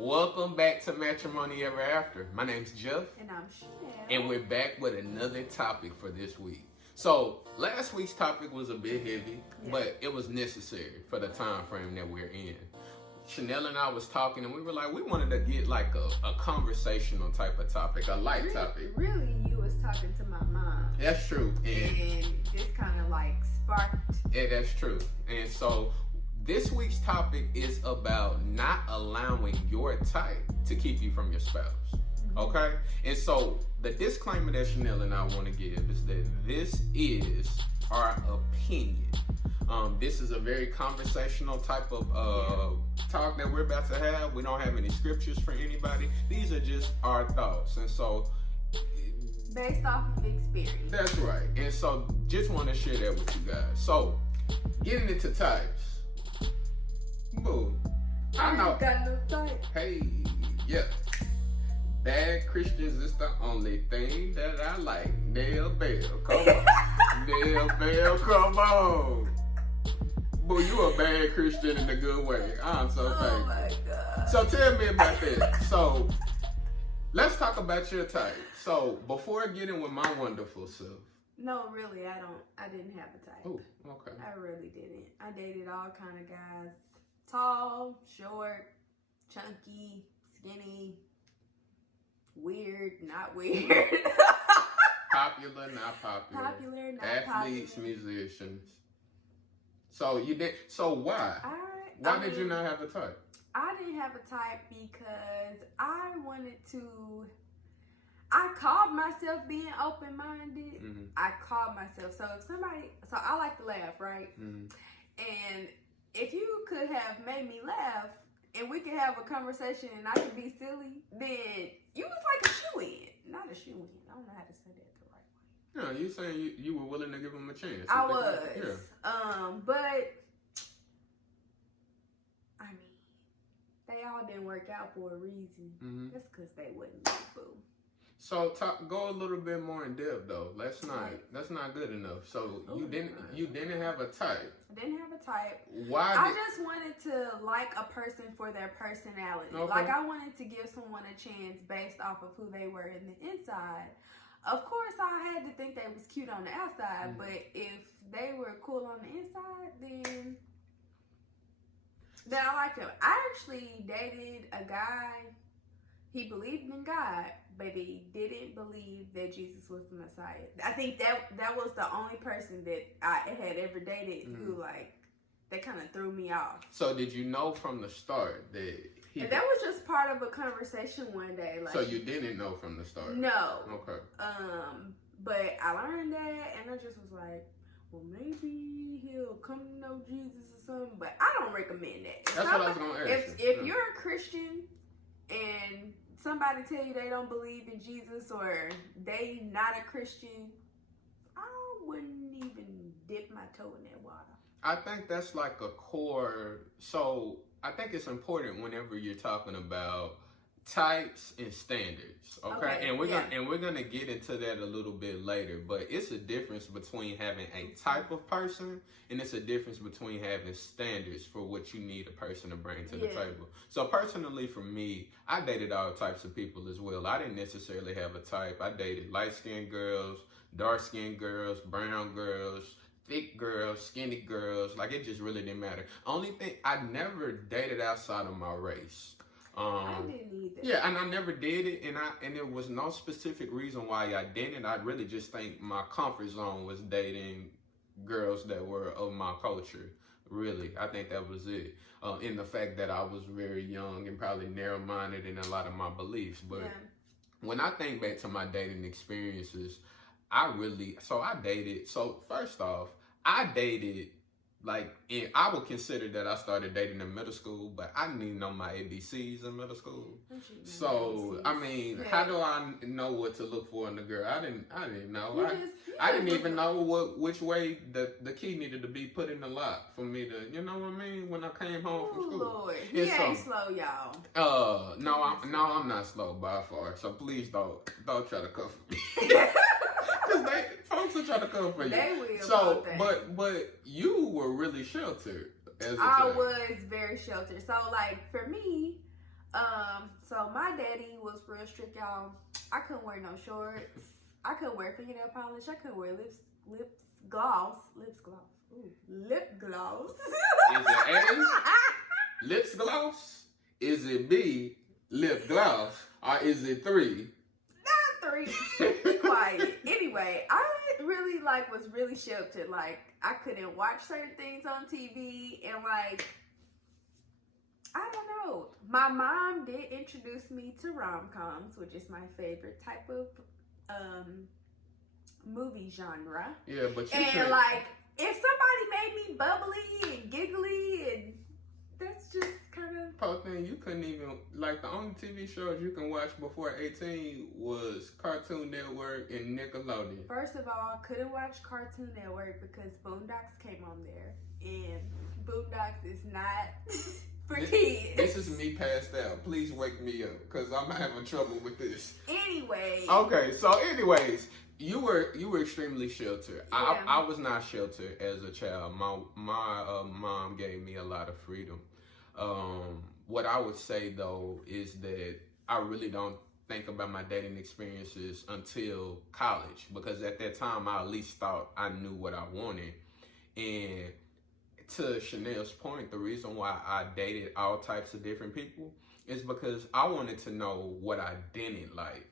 Welcome back to Matrimony Ever After. My name's Jeff. And I'm Chanel. And we're back with another topic for this week. So, last week's topic was a bit heavy, but it was necessary for the time frame that we're in. Chanel and I was talking, and we were like, we wanted to get like a conversational type of topic, a light topic. Really, you was talking to my mom. That's true. And this kind of like sparked. Yeah, that's true. And so, this week's topic is about not allowing your type to keep you from your spouse. Okay? And so the disclaimer that Chanel and I want to give is that this is our opinion. This is a very conversational type of talk that we're about to have. We don't have any scriptures for anybody. These are just our thoughts. And so based off of experience. That's right. And so just want to share that with you guys. So getting into types. Boo. I know. Got no type. Hey, yeah. Bad Christians is the only thing that I like. Nail Bell, come on. Nail Bell, come on. Boo, you a bad Christian in a good way. I'm so thankful. Oh my God. So tell me about that. So let's talk about your type. So before getting with my wonderful self. No, really, I didn't have a type. Oh, okay. I really didn't. I dated all kind of guys. Tall, short, chunky, skinny, weird, not weird. Popular, not popular. Popular, not athletes, popular. musicians. So you did. So why? Why did you not have a type? I didn't have a type because I wanted to. I called myself being open-minded. Mm-hmm. I called myself. So if somebody, so I like to laugh, right? Mm-hmm. And if you could have made me laugh and we could have a conversation and I could be silly, then you was like a shoe-in. Not a shoe-in. I don't know how to say that the right way. No, you saying you were willing to give them a chance. I was. Yeah. But I mean, they all didn't work out for a reason. Mm-hmm. That's because they wasn't me, boo. So go a little bit more in depth though. That's not good enough. So you didn't have a type. I didn't have a type. Why? I just wanted to like a person for their personality. Okay. Like I wanted to give someone a chance based off of who they were in the inside. Of course, I had to think they was cute on the outside, but if they were cool on the inside, then I liked them. I actually dated a guy. He believed in God, but he didn't believe that Jesus was the Messiah. I think that was the only person that I had ever dated who that kind of threw me off. So did you know from the start that he? And that was just part of a conversation one day. Like, so you didn't know from the start? No. Okay. But I learned that, and I just was like, well, maybe he'll come to know Jesus or something. But I don't recommend that. That's what I was gonna ask. If you're a Christian and somebody tell you they don't believe in Jesus or they not a Christian, I wouldn't even dip my toe in that water. I think that's like a core. So I think it's important whenever you're talking about types and standards. Okay? And we're gonna get into that a little bit later. But it's a difference between having a type of person and it's a difference between having standards for what you need a person to bring to the table. So personally for me, I dated all types of people as well. I didn't necessarily have a type. I dated light-skinned girls, dark-skinned girls, brown girls, thick girls, skinny girls. Like it just really didn't matter. Only thing, I never dated outside of my race. I didn't either. Yeah, and I never did it, and there was no specific reason why I didn't. I really just think my comfort zone was dating girls that were of my culture. Really, I think that was it. In the fact that I was very young and probably narrow-minded in a lot of my beliefs. But when I think back to my dating experiences, I dated. So first off, I dated. I would consider that I started dating in middle school, but I didn't even know my ABCs in middle school. So, I mean, how do I know what to look for in a girl? I didn't know. I didn't even know which way the key needed to be put in the lock for me to, you know what I mean? When I came home from school. Lord. He ain't slow, y'all. No, I'm not slow by far. So please don't try to cuff me. Because folks will try to come for you. They will. So, but you were really sheltered as a I child. was very sheltered. So, like, for me, So my daddy was real strict, y'all. I couldn't wear no shorts. I couldn't wear fingernail polish. I couldn't wear lips gloss. Ooh, lip gloss. Is it A, lips gloss? Is it B, lip gloss? Or is it 3? Not 3. Be quiet. Anyway, I really was really sheltered. Like, I couldn't watch certain things on TV, and like, I don't know. My mom did introduce me to rom-coms, which is my favorite type of movie genre. Yeah, but you And can't. like, if somebody made me bubbly and giggly, and that's just kind of. Poor thing, you couldn't even, like, the only TV shows you can watch before 18 was Cartoon Network and Nickelodeon. First of all, couldn't watch Cartoon Network because Boondocks came on there, and Boondocks is not for kids. This is me passed out. Please wake me up, because I'm having trouble with this. Anyway. Okay, so anyways, you were extremely sheltered. Yeah. I was not sheltered as a child. My mom gave me a lot of freedom. What I would say though is that I really don't think about my dating experiences until college, because at that time I at least thought I knew what I wanted. And to Chanel's point, the reason why I dated all types of different people is because I wanted to know what I didn't like.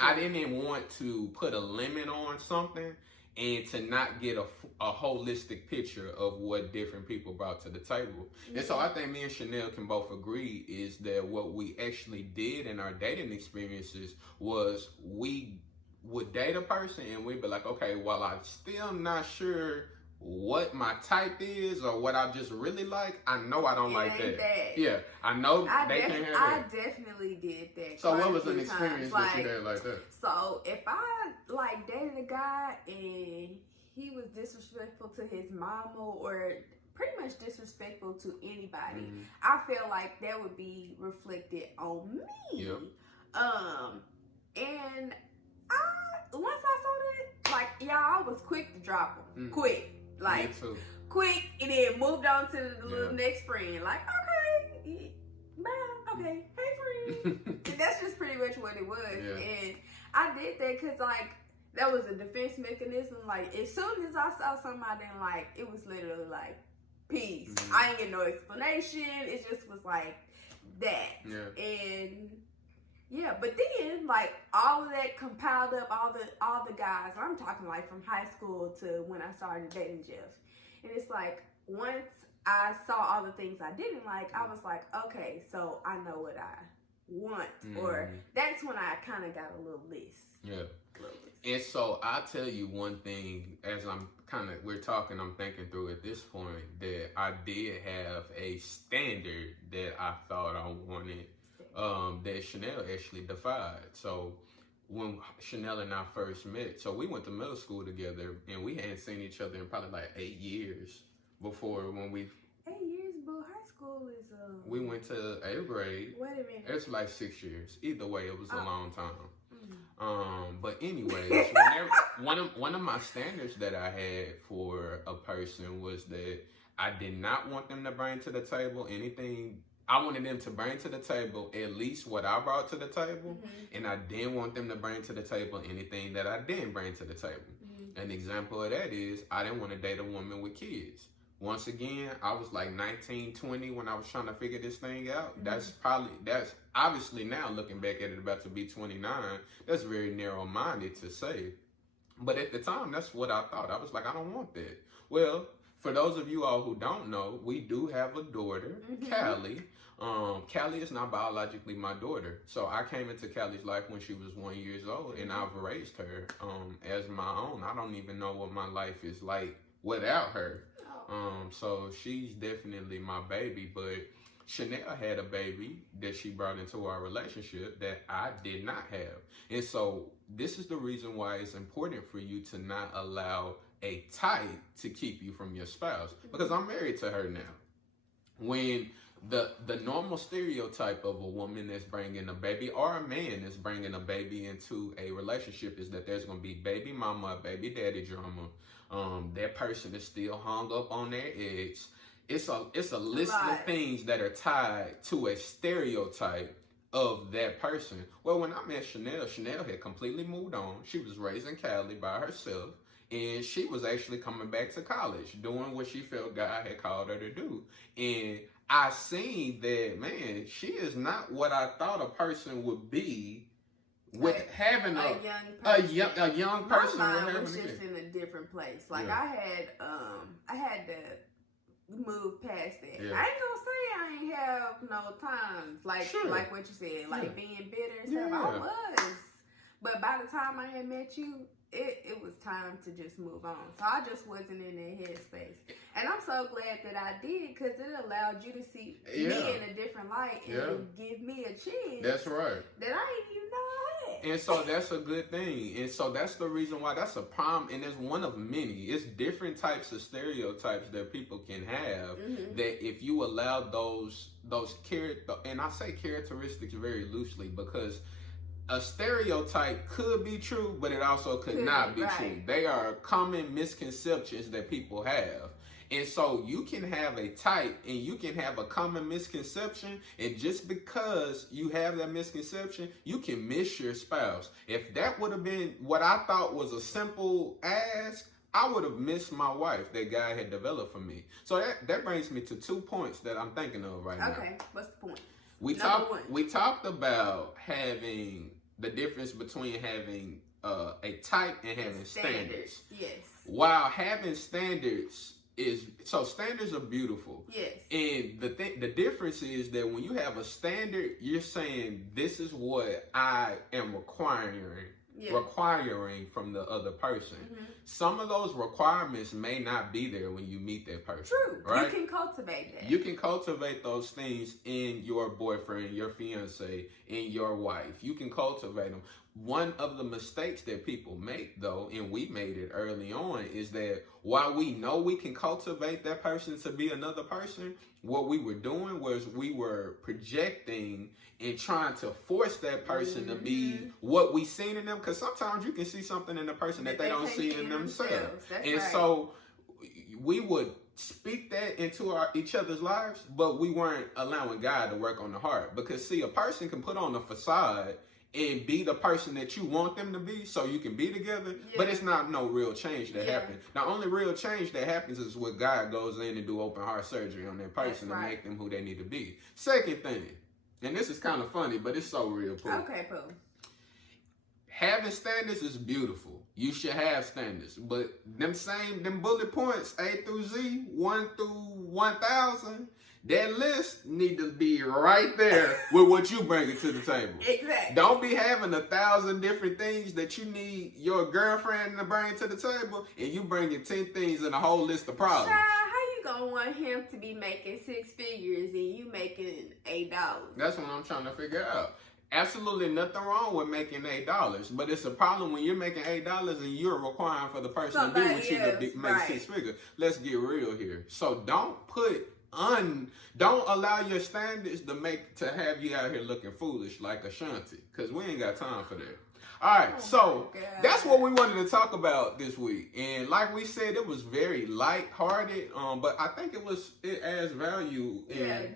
I didn't want to put a limit on something and to not get a holistic picture of what different people brought to the table. And so I think me and Chanel can both agree is that what we actually did in our dating experiences was we would date a person and we'd be like, okay, well, I'm still not sure what my type is or what I just really like. I know I don't like that. Yeah, I know they can't have I that. definitely did that. So quite what a was few an experience times. that you had like that? So if I like dated a guy and he was disrespectful to his mama or pretty much disrespectful to anybody, I feel like that would be reflected on me. Yep. And once I saw that, like, y'all, I was quick to drop him. Quick. Like, Me too. quick, and then moved on to the little next friend. Like, okay, bye, okay, hey friend. And that's just pretty much what it was. Yeah. And I did that because, like, that was a defense mechanism. Like, as soon as I saw something I didn't like, it was literally like, peace. I ain't get no explanation. It just was like that. Yeah. And yeah, but then like all of that compiled up, all the guys. I'm talking like from high school to when I started dating Jeff. And it's like once I saw all the things I didn't like, I was like, okay, so I know what I want. Or that's when I kind of got a little list. Yeah. And so I'll tell you one thing as we're talking, I'm thinking through at this point that I did have a standard that I thought I wanted, that Chanel actually defied. So when Chanel and I first met, so we went to middle school together and we hadn't seen each other in probably like 8 years before when we... 8 years, but high school is... We went to 8th grade. Wait a minute. It's like 6 years. Either way, it was a long time. But anyways, one of my standards that I had for a person was that I did not want them to bring to the table anything. I wanted them to bring to the table at least what I brought to the table, and I didn't want them to bring to the table anything that I didn't bring to the table. An example of that is I didn't want to date a woman with kids. Once again, I was like 19, 20 when I was trying to figure this thing out. That's obviously now looking back at it, about to be 29, that's very narrow-minded to say. But at the time, that's what I thought. I was like, I don't want that. Well, for those of you all who don't know, we do have a daughter, Callie. Callie is not biologically my daughter. So I came into Callie's life when she was 1 year old, and I've raised her as my own. I don't even know what my life is like without her. So she's definitely my baby, but Chanel had a baby that she brought into our relationship that I did not have. And so this is the reason why it's important for you to not allow a type to keep you from your spouse, because I'm married to her now. When the normal stereotype of a woman that's bringing a baby, or a man that's bringing a baby into a relationship, is that there's going to be baby mama, baby daddy drama. That person is still hung up on their ex. it's a list of things that are tied to a stereotype of that person. Well, when I met Chanel had completely moved on. She was raised in Cali by herself, and she was actually coming back to college, doing what she felt God had called her to do. And I seen that, man, she is not what I thought a person would be with having a young person. My mind was just in a different place. Like I had to move past that. Yeah. I ain't gonna say I ain't have no times like what you said, like being bitter and stuff. I was, but by the time I had met you, it was time to just move on. So I just wasn't in that headspace, and I'm so glad that I did, because it allowed you to see me in a different light and give me a chance. That's right. That I didn't even know I had. And so that's a good thing. And so that's the reason why that's a problem. And it's one of many. It's different types of stereotypes that people can have, that if you allow those and I say characteristics very loosely, because a stereotype could be true, but it also could not be true. They are common misconceptions that people have. And so you can have a type and you can have a common misconception, and just because you have that misconception, you can miss your spouse. If that would have been what I thought was a simple ask, I would have missed my wife that God had developed for me. So that brings me to 2 points that I'm thinking of right now. Okay, what's the point? We talked about having the difference between having a type and having standards. Yes. While having standards standards are beautiful. Yes. And the difference is that when you have a standard, you're saying this is what I am requiring from the other person. Some of those requirements may not be there when you meet that person. True. Right? You can cultivate that. You can cultivate those things in your boyfriend, your fiance, in your wife. You can cultivate them. One of the mistakes that people make, though, and we made it early on, is that while we know we can cultivate that person to be another person, what we were doing was we were projecting and trying to force that person to be what we seen in them. Because sometimes you can see something in a person that they don't see in themselves. So we would speak that into each other's lives, but we weren't allowing God to work on the heart. Because, see, a person can put on a facade and be the person that you want them to be so you can be together, but it's not no real change that happens. The only real change that happens is when God goes in and do open heart surgery on that person to make them who they need to be. Second thing, and this is kind of funny, but it's so real, Pooh. Okay, Pooh. Having standards is beautiful. You should have standards, but them bullet points, A through Z, 1 through 1,000, that list need to be right there with what you bring to the table. Exactly. Don't be having 1,000 different things that you need your girlfriend to bring to the table, and you bringing 10 things in a whole list of problems. Child, how you gonna want him to be making 6 figures and you making $8? That's what I'm trying to figure out. Absolutely nothing wrong with making $8, but it's a problem when you're making $8 and you're requiring for the person to be with you to make 6 figures. Let's get real here. So don't allow your standards to have you out here looking foolish like Ashanti, because we ain't got time for that. All right, so that's what we wanted to talk about this week, and like we said, it was very light-hearted, but I think it adds value.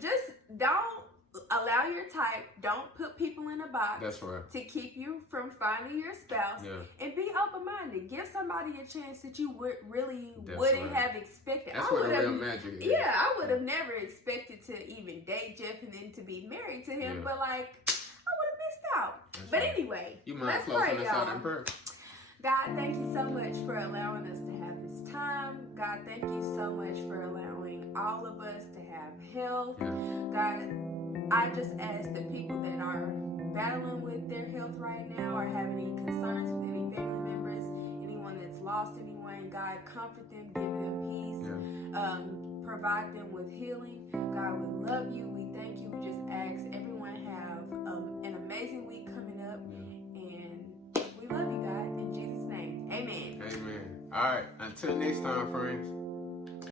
Just don't allow your type. Don't put people in a box. That's right. To keep you from finding your spouse. And be open-minded. Give somebody a chance that you wouldn't have expected. That's where the real magic is. Yeah, I would have never expected to even date Jeff and then to be married to him. But I would have missed out. But anyway, you mind closing us out in prayer? God, thank you so much for allowing us to have this time. God, thank you so much for allowing all of us to have health. God, I just ask the people that are battling with their health right now or have any concerns with any family members, anyone that's lost anyone, God, comfort them, give them peace, provide them with healing. God, we love you. We thank you. We just ask everyone have an amazing week coming up, and we love you, God. In Jesus' name, amen. Amen. All right. Until next time, friends.